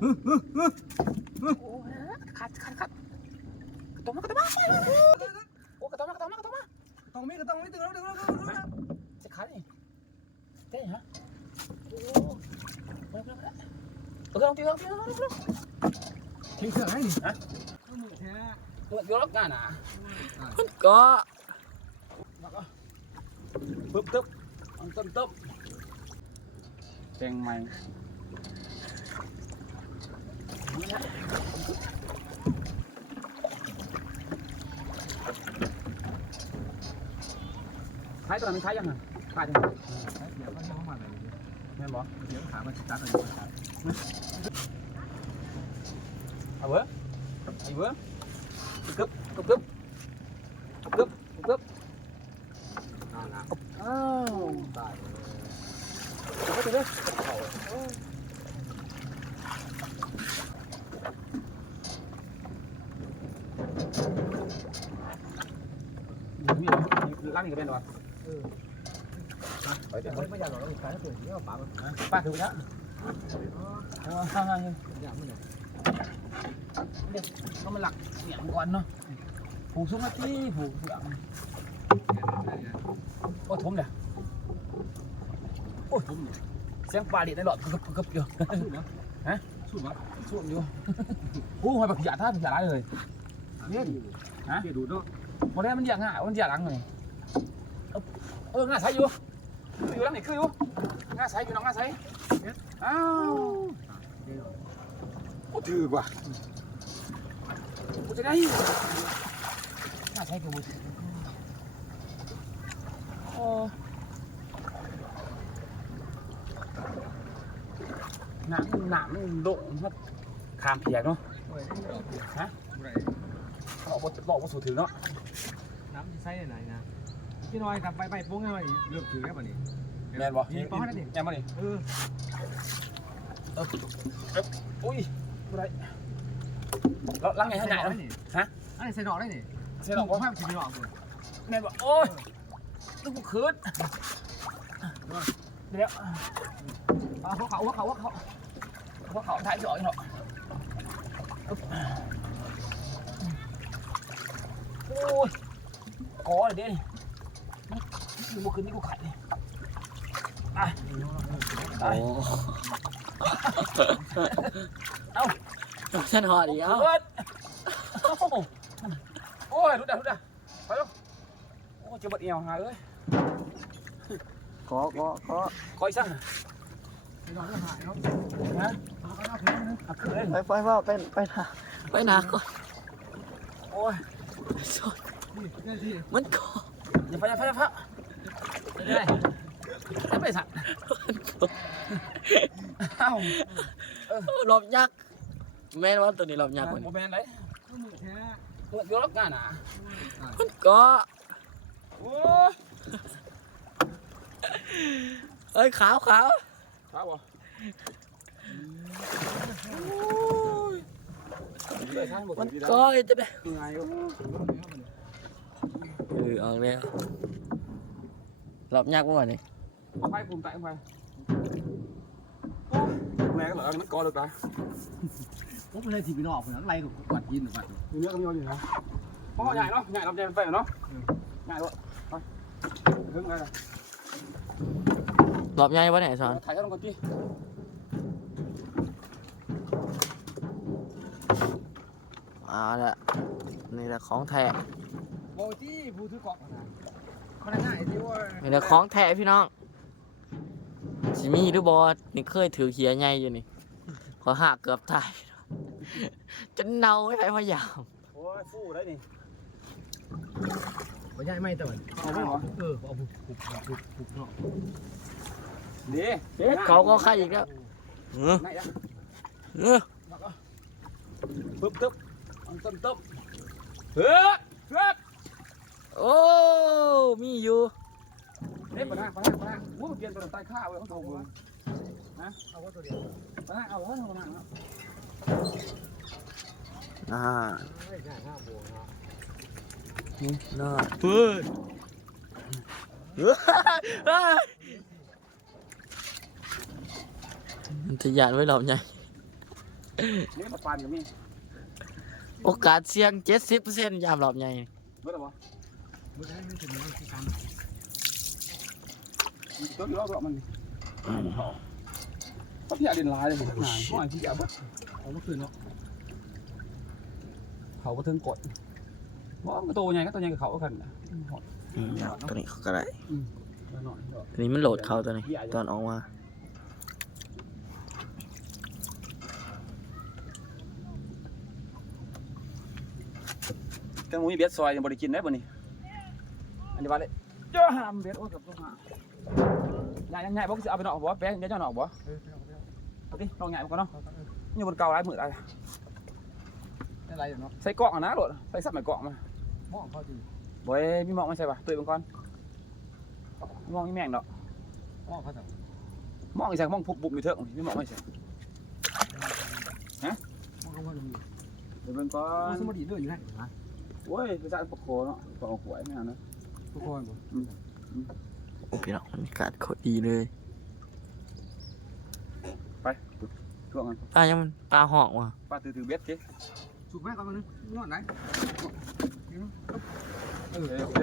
โอ้ขัดขัดขัดกระตงมากระตงมาโอ้กระตงมากระตงมากระตงมาต้องมีก็ต้องมีตึงแล้วตึงแล้วตึงแล้วจะขัดนี่เต้ฮะโอ้ไปไปไปเออลองตีลองตีลองตีลองเข่งเสือให้ดิฮะมือแท้ตัวเยอะแล้วกันนะก็ปึ๊บตึ๊บอันตึ๊บตึ๊บแจงใหม่ ขายตอนนี้ขายยังไงขายยังไงเดี๋ยวก็เข้ามาเลยแม่บอกเดี๋ยวขามันจะตัดเลยเอาเว้ยเอาเว้ยกึบกึบกึบกึบกึบ น่ารัก อ้าว ตาย ก็จะได้มีร้านนี้ก็ เป็นหรอไปเดี๋ยวไม่อยากหรอกเราขายตัวนี้ก็ป๋ามันป้าถือไปแล้วอยากมันเนี่ยเขามาหลักเสียงก่อนเนาะผูกซุ้มนาทีผูกเสียงโอ้ทมเลยโอ้ทมเสียงปลาดิในหลอดกึบกึบอยู่สู้มั้ยฮะสู้มั้ยช่วงอยู่โอ้หอยแบบหยาท่าหยาร้ายเลยเนี่ยดิฮะเดี๋ยวดูด้วยพอได้มันหยาง่ายมันหยาหลังเลยเออง่ายใส่อยู่อยู่หลังนี่คืออยู่ง่ายใส่อยู่น้องง่ายใส่อ้าวโอ้ถือกว่ากูจะได้ง่ายใส่กูโอ้หนังหนังโด่งครับขามเพียกเนาะฮะบอกว่าบอกว่าสูถือเนาะน้ำที่ใส่ไหนนะ พี่น้อยกลับไปไปปุ้งไงวะนี่เลือกถือแล้วป่ะนี่แมนบอกยิงป้อนนั่นดิแมนบอกนี่เอออุ้ยอะไรแล้วล้างไงให้ไหนเนาะฮะอันนี้ใส่ดอกได้นี่เสียหรอกว่าว่าห้ามชิมดอกเลยแมนบอกโอ้ยลูกกูคืนเดี๋ยวอ่าเขาเขาเขาเขาพวกเขาถ่ายจ่อยเนาะโอ้ยกอเลยเด้ นี่บุคืนนี่กูขัดเลยอะโอ้ฉันหอดอีกเอ้าเบิดโอ้ยรู้ด่ารู้ด่าไปลูกโอ้ยจะบัดเอวหาเลยก็ก็ก็คอยสั่งดอกจะหายเนาะนะเอาเอาเอาเอาอะคือเล่นไปไปว่าไปไปนาไปนาก่อนโอ้ยสดนี่นี่ที่มันก็อย่าไปอย่าไปอย่าไป ได้ไม่ไปสั่งเอ้าหลบยักษ์แม่นว่าตัวนี้หลบยักษ์โมมันเมนต์เลยมือแท้ตัวเยอะรับงานอะมันก็โอ้ยเอ้ยขาวขาวครับบ่เลยท่านบอกมันก็จะได้ยังไงอยู่เออออกแล้ว หลบยักษ์เมื่อวานนี้เอาไปภูมิใจเอาไปแม่ก็เหรอมันกอเลยตาผมไม่ได้ถีบไปนอกคนนั้นไล่กับกวาดยินหรือเปล่ามีเนื้อก็มีอยู่นะเพราะใหญ่เนาะใหญ่ลำเจนไปเนาะใหญ่ด้วยไปถึงไงล่ะหลบยักษ์วะไหนสอนถ่ายกันก่อนพี่เอ่าละนี่แหละของแท้โมจี้ผู้ถือเกาะนะมั นง่ายที่ว่านี่แหละของแท้พี่น้องสิมีหรือบอนี่เคยถือเขียใหญ่อยู่นี่ ขอหักเกือบตายจนเน่าไม่ไปพยายามโอ้ยฟูได้นี่ไม่ใช่ไม่แต่มันเอาไม่หรอเออเอาผูกผูกผูกผูกเนาะดีเอ๊ะเขาก็ฆ่าอีกแล้วเออไหนอะเออปึ๊บตึ๊บตึ๊บตึ๊บเฮ้ยเฮ้ย โอ้ มีอยู่เฮ้ยปะนะปะนะปะนะวู้เปลี่ยนตัวใต้ข้าวไว้เขาโทรมาเอาว่าตัวเดียวปะนะเอาเฮ้ยปะนะอ่าไม่ใช่ห้าบวกนะนี่น่าเฮ้ยเฮ้ยมันจะหยาดไว้หรอไงนี่ปลาปานกับมีโอกาสเสี่ยงเจ็ดสิบเปอร์เซ็นต์ยามรอบใหญ่เบิดแล้วบ่บ่ได้ไม่ถึงมัน ที่การมันตัวอยู่รอบๆมันนี่ก็พี่อยากเดินลายเลยนานห้อยพี่อยากเบิดเอาเมื่อคืนเนาะเขาก็ถึงกดว่ามันตัวใหญ่ก็ตัวใหญ่กับเขากันนะอืมเอาตัวนี้เขาก็ได้ตัวนี้มันโหลดเขาตัวนี้ตอนออกมาแกงหมูมีเบ็ดซอยยังบริกินได้บ่นี่ อันนี้ว่าเลยเจ้าหามเบ็ดโอ้กับลูกหาใหญ่ยังใหญ่บ่สิเอาไปนอกบ่แป้งเดี๋ยวเจ้านอกบ่เออไปเอาไปเอาเอาดิลองใหญ่บ่ก่อนเนาะอยู่บนเก่าหลายมื้อหลายได้ไรอยู่เนาะใส่กล่องอะนะโลดใส่ซับใหม่กล่องมาหม้อเขาดีบ่เอ้ยมีหมอกไม่ใช่ป่ะตุ้ยเบิ่งก่อนมีหมอกมีแมงดอกหม้อเขาทหมอกอีใส่หมอกปุบปุบอยู่เถอะมีหมอกไม่ใช่ำหม้อเขาว่าดีเดี๋ยวเบิ่งก่อหม้อนสมดีด้วยอยู่นั่นนะโอ้ยไปซักปะโคเนาะปะหวยไม่เอานะ ทุกคนบ่โอ้พี่น้องบรรยากาศโคตรดีเลยช่วงนั้นปลายังมันปลาหอกว่ะป้าถือถือเบ็ดสิสุกแม่ก่อนนึงนอนไหนเออโอเค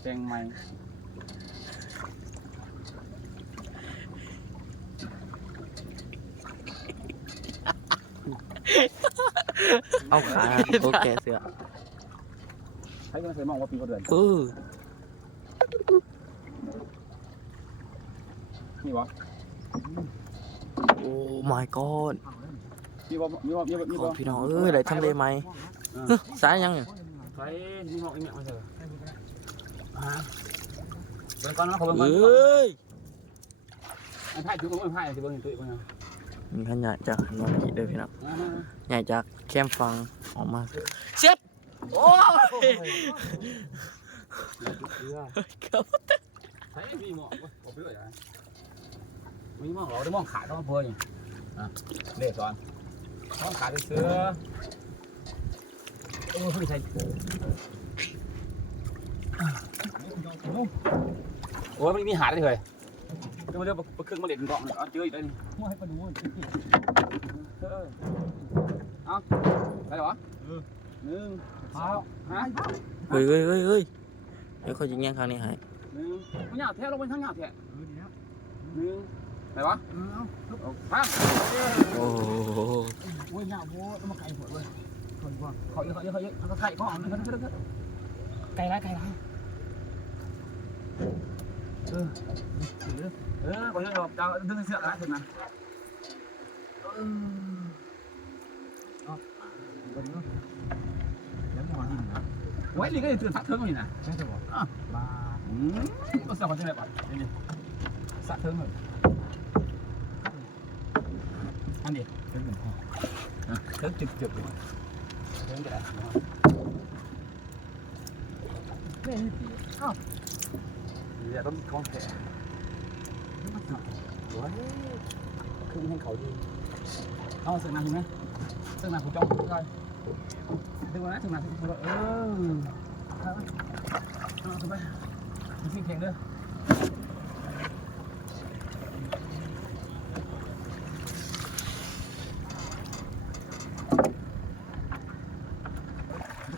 แตงใหม่ เอาขาโอเคเสือให้กันใส่หมอกว่าปีกว่าเดือนเออนี่วะโอ้ my god มีบ่มีบ่มีบ่มีขบ่องพี่น้องเอ้ยได้ทำเลไหมเฮ้ยสายยังเนี่ยใส่มีหมอกอีกแม่มาเถอะอ่าเบิ่งก่อนเนาะเขาเบิ่งเอก่อน้ยไอ้ไพ่ถือเบิ่งไอ้ไพ่สิเบิ่งตุ้ยเบิ่ง เอามันขยะจากนอนกีเด้อพี่น้องใหญ่จากแคมฟังออกมาเช็ดโอ้ยครับใส่มีหมอกเว้ยเอาไปเลยมีหมอกเรอได้มอกขาดต้องมาเพื่ออย่างอะเด็กสอนมอกขาดไปเสือโอ้ยใส่โอ้ยมันมีหาดได้เลย เดี๋ยวมาเดี๋ยวไปเครื่องมาเล็ดกล่องเลยเอาเจออีกแล้วนี่หม้อให้ปลาดูเออเอาได้เหรอหนึ่งสองฮะเฮ้ยเฮ้ยเฮ้ยเฮ้ยเดี๋ยวเขาจะแย่งครั้งนี้ให้หนึ่งมันหยาบแท้ลงไปทั้งหยาบแท้เออดีแล้วหนึ่งไหนวะเออเอาเอาห้ามโอ้โหโอ้ยหน้าโว้ต้องมาไกลหัวเลยคนกว่าเขาเยอะเขาเยอะเขาเยอะเขาไก่เขาเอาเงินเขาเขาไก่ไรไก่ไร เออเออก่อนจะหลบจะดึงเสื้อนะถึงนะคนเนาะแล้วหม้อหินนะไว้ลีก็จะตื่นทักเทิงอยู่นะใช่ไหมบ่บ้าอืมก็เสื้อเขาจะไหนก่อนนี่สักเทิงเลยอันนี้เป็นเหมือนพ่อเทิงจึกจึกเลยเทิงจะได้แม่นี่ตีอ้าว เดี๋ยต้องคล้องแผลมันจับโอ้ยขึ้นให้เขาดีเอาเสือนาถูกไหมเสือนาผู้จ้องผู้ชายดึงมานะถึงหนาถึงผู้เออเอาไปเอาไปมีเสียงเพลงด้วย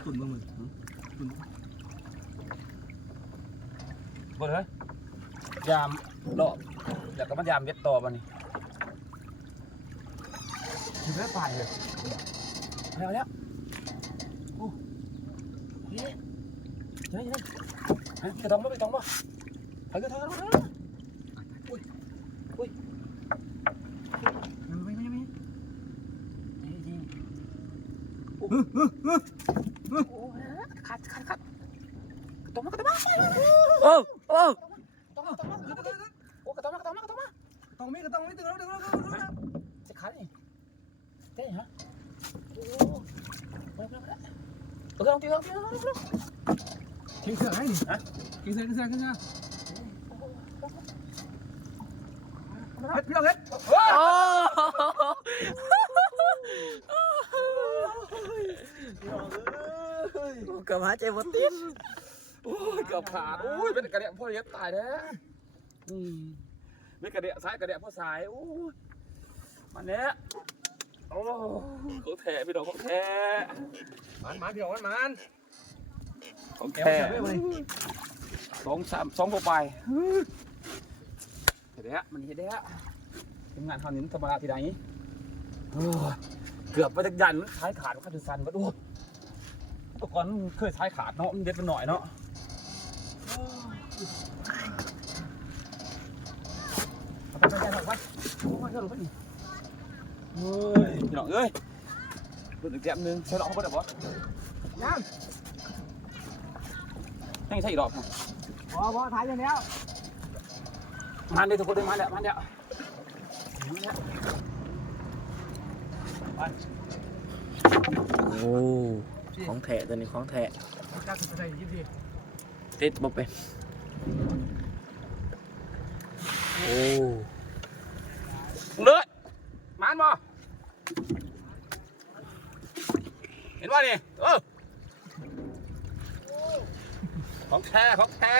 ตุ่นบ้างมึง บดเลยยามดอกอยากกับมันยามเย็ดต่อบ่นี่ถึงได้ไปเลยแล้วแล้วโอ้เฮ้ยเฮ้ยเฮ้ยเฮ้ยไปตองบ่ไปตองบ่ไปกันเถอะไม่ไม่ไม่ขัดขัดขัดตองมากระตองมาโอ้โอ้ตองมาตองมาโอ้กระตองมากระตองมากระตองมาต้องมีก็ต้องมีตึงแล้วตึงแล้วจะขาดนี่เจ๊ฮะโอ้ไปไปไปเอ อลองตีลองตีลองตีลองกินเสือไงดิกินเสือกินเสือกินเสือเฮ็ดพี่ลองเฮ็ด โอ้กับหาใจบติดโอ้ยเกือบขาดโอ้ยเป็นกระเดียพ่อเลี้ยงตายแท้อืมเป็นกระเดียซ้ายกระเดียพ่อซ้ายโอ้ยมันเนี้ยโอ้ของแท้พี่น้องของแท้มันมันเดี๋ยวมันมันของแก้วแท้เสียบเลยสองสามสองพอไปเห็นไหมฮะมันเห็นไหมฮะทำงานทำนี้ธรรมดาที่ไหนโอ้ยเกือบไปจากยันมันท้ายขาดมันขาดสันก็ดูแตะก่อนเคยท้ายขาดเนาะมันเด็ดไปหน่อยเนาะเอา ไปไปไปไปโอ้ยเท่าไหร่ไปนี่เฮ้ยพี่น้องเอ้ยเปิดอีกแก้มหนึงใช้ดอกเขาเปิดได้ปะย่างยังใช้อีกดอกนะพอพอถ่ายอย่างเดียวมันเลยทุกคนเลยมันแหละมันเนี่ยโอ้ของแท้ตัวนี้ของแท้จ้าสุดใจยี่สิบติดบ่เป็น โอ้เลยมันบ่เห็นว่านี่เออของแท้ของแท้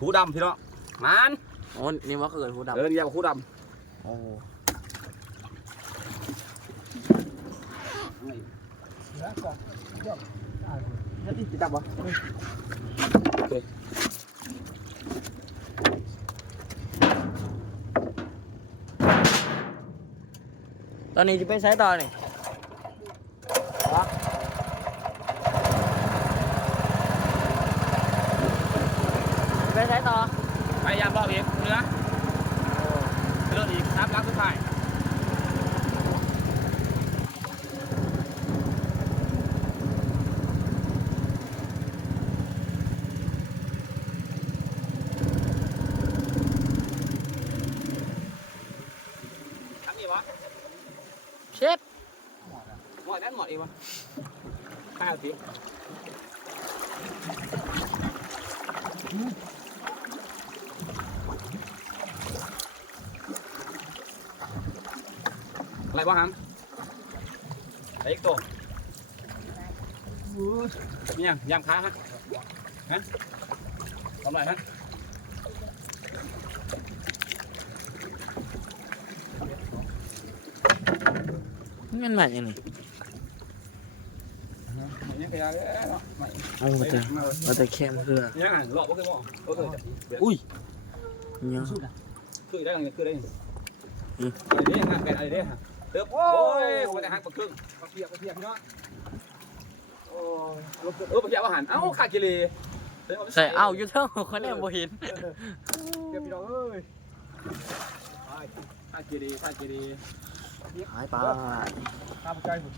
หูดำพี่น้องมันโอ้นี่ว่าเกิดหูดับเออนี่ยาหูดโอ้แล้วก่อนเดี๋ยวำนี่ดิจิตับบ่โอเค ตอนนี้จะไปใช้ต่อนี่ไปใช้ต่อพยายามรอบอีกเนื้อเลือดอีกน้ำล้างสุดท้ายทั้งนี้วะ เชฟ หมดนั้นหมดอีกวะข้าวสิ อะไรบ้างฮัมอะไรอีกตัวนี่ยังยำค้าฮะฮะทำไรฮะมันใหม่ยังนี่ ยังขยะเลยเนาะไม่เอามาแต่มาแต่แคมเพื่อยังไงหลอกก็คือมองก็คือจะอุ้ยเนี่ยคือได้ยังคือได้อืมอะไรเด้ฮะเป็นอะไรเด้ฮะเติบโอ้ยผมจะหักปะครึ่งปะเพียปะเพียพี่น้องโอ้เออปะเพียอาหารเอ้าขาดกิเลสใส่เอาอยู่เท่าคนนี้บ่เห็นเดี๋ยวพี่น้องเอ้ยขาดกิเลสขาดกิเลสหายไปตามใจผม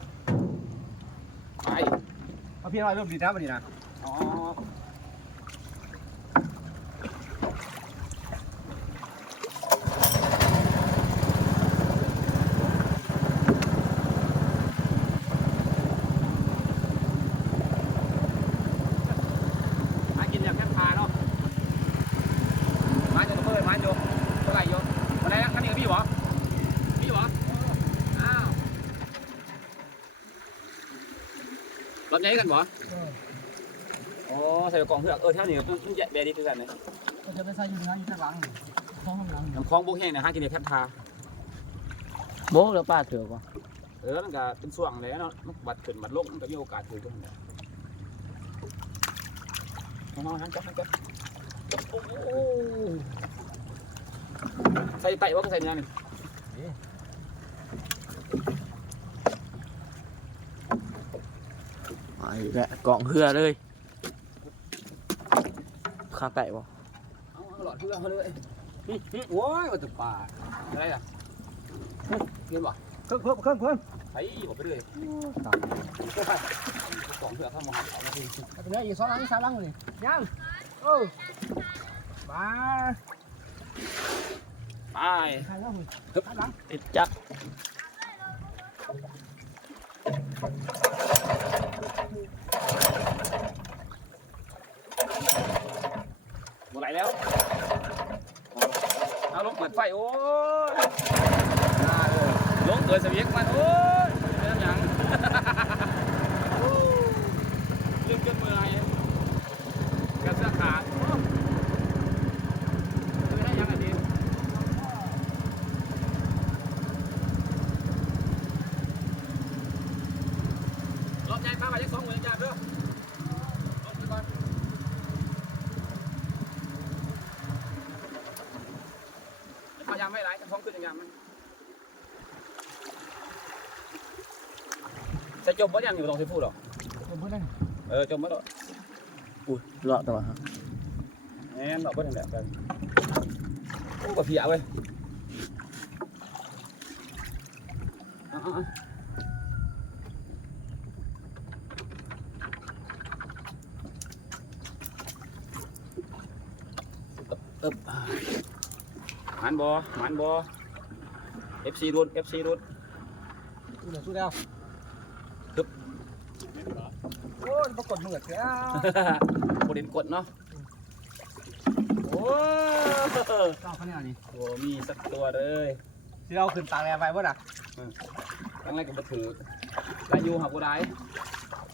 ไป เอาพี่น้อยริ่มดีนะวันนี้นะอ๋อมากินอย่างแค่พาเนาะมาโยนเพิ่มมาโยนเท่าไหร่โยนอะไรนะนั่นนี่กับพี่หรอพี่หรออ้าว รถใหญ่กันบ่อ๋อใส่กล่องเผือกเออเท่านี้มันแยะแบดีคือกันเลยก็จะไปใส่อยู่นะอยู่ข้างหลังท้องข้างหลังน้ำคลองบุกแห้งเนี่ยหากินในแคบทาโบกแล้วป้าถือกว่าเออมันก็เป็นส่วงเลยเนาะมันบัดขึ้นบัดลงมันก็มีโอกาสถือกันแหละน้องๆหันจับหันจับโอ้โหใส่ไตว่าก็ใส่เนื้อนี่ ไอ้แหละกล่องเพื่อเลย ข้างไก่บ่เอาเอาหลอดเพื่อเขาเลยหึหึโว้ยมันจะป่าอะไรอะหึเห็นบ่เครื่องเพิ่มเครื่องเพิ่มใส่บอกไปเลยกล่องเผือกเข้ามาหาเอามาทีเอาไปเลยอีกสองหลังสามหลังเลยย่างเออมาไปใครแล้วหุ่นข้างหลังติดจัก หมดไหลแล้ว เอาลงเปิดไฟ โอ้ยลงเปิดสวีกมันโอ้ยเป็นน้ำหยัง อบใหญ่ปลาไปได้สองหมื่นจ้าเด้อลงไปก่อนพยายาม ไม่ไหลแต่ท้องขึ้นอย่างมันจะจมบ่ยังอยู่ตรงที่พูดหรอผมพูดได้เออจมบ่หรออุ้ยเลาะตัวฮะแหมดอกบ่ทันแหละกันโอ้กว่าเพียเว้ยเอาเอาเอาเอิบห มันบ่หมันบ่ FC รุ่น FC รุ่นสู้เดี๋ยวสู้แล้วตึ๊บโอ้ยปรากฏเมือเสียบดินกดเนาะโอ้เจ้าเขาเนี่ยนี่โหมีสักตัวเลยที่เราขึ้นตากแอร์ไปบ่ด่ะตั้งแรกก็บ่ถือลายูหักบ่ได้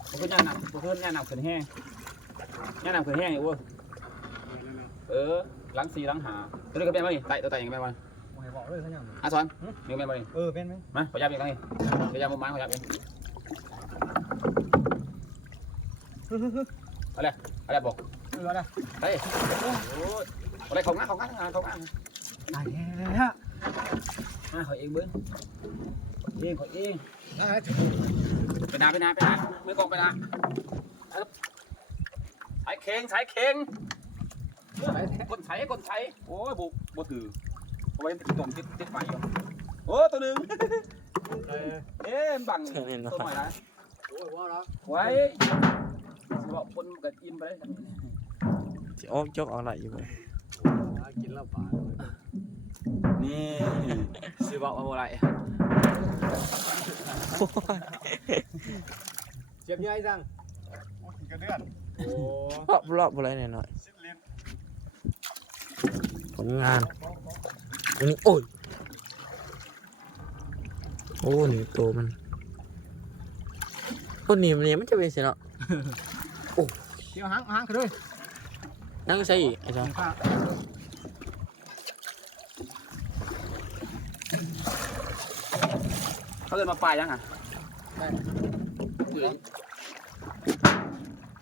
ผมก็ย่างหนักผมก็ย่างหนักขึ้นแห้งย่างหนักขึ้นแห้งอยู่เว้ยเออ หลังสี่หลังหาตัวนี้ก็เป็นมานี่ไต่ตัวไต่ยังเป็นมาโอ้ยบอกเลยเขาเนี่ยอะสอนนี่ก็เป็นมานี่เออเป็นไหมมาขอยับอีกครั้งนี่ขอยับมุมไม้ขอยับเองอะไรอะไรบอกเออได้เฮ้ยโอ้ยอะไรของงานของงานของงานของงานตายแล้วมาขอเองเบิ้งเองขอเองตายไปนาไปนาไปนามือกองไปนาเอิบสายเข่งสายเข่ง กดใช้กดใช้โอ้ยบุบถือเอาไว้ติดตรงติดติดไฟอยู่โอ้ตัวหนึ่งเอ๊ะมันบังตัวหน่อยนะโอ้ยว่าแล้วไว้บอกคนกับอิ่มไปเลยสิออกจกเอาอะไรอยู่เว้ยกินแล้วป่านี่ซื้อบอกว่าอะไรเจ็บยังไงจังกระเดือนโอ้เลาะเลาะบ่ไรหน่อยสิ้นลิ้นๆ ผลงานอันนี้โอ้ยโอ้นี่ตัวมันโอ้นี่มันนี่มันจะเป็นสิเนาะเดี๋ยวหางหางขึ้นเลยนั่งใส่อีกไอ้จ้าข้าเขาเดินมาปลายยังอะ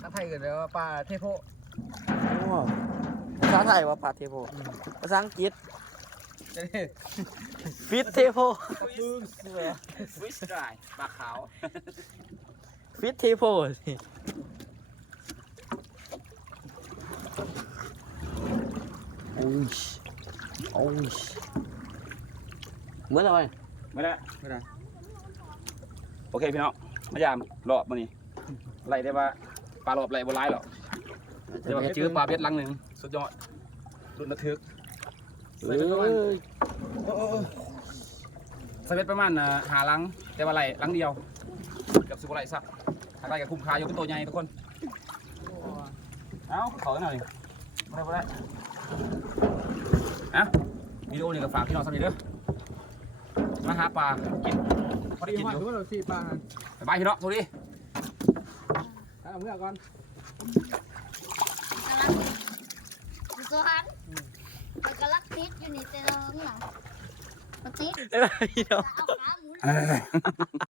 ถ้าไทยกันแล้วปลาเทโพโอ้ภา ษาไทยว่าปาเทโพ ภาษาอังกฤษจะได้ฟิตเทโพปืนเสือฟิชไดปลาขาว ฟิตเทโพสิโอ้ยโอ้ยเมื่อไหร่ไม่ได้ไม่ได้โอเคพี่น้องมายามรอบมานี่ไล่ได้ว่าปลารอบไล่บนไล่หรอกเดี๋ยวมาจื้อปลาเบ็ดลังหนึ่ง สุดยอดรุ่นระทึกเอ้ยสเบ็ดประมาณอ่าหาลังแต่ว่าไล่ลังเดียวเกับสิบไล่ซักถ้าได้กับคุ้มค่าอยู่เป็นตัวใหญ่ทุกคนเอ้าขอหน่อยไม่ได้ไม่ได้เอ้าวิดีโอนี้ก็ฝากพี่น้องสำหรับเด้อมาหาปลากินพอได้สี่กินหัวอยู่ถือว่าเราสี่ปลาบ๊ายบายพี่น้องสวัสดีเอาเมื่อก่อนกำลังอยู่ สวนมันกำลังติดอยู่นี่แต่เราข้างหลังมันติดได้ไหมพี่น้อง เอาขาหมุน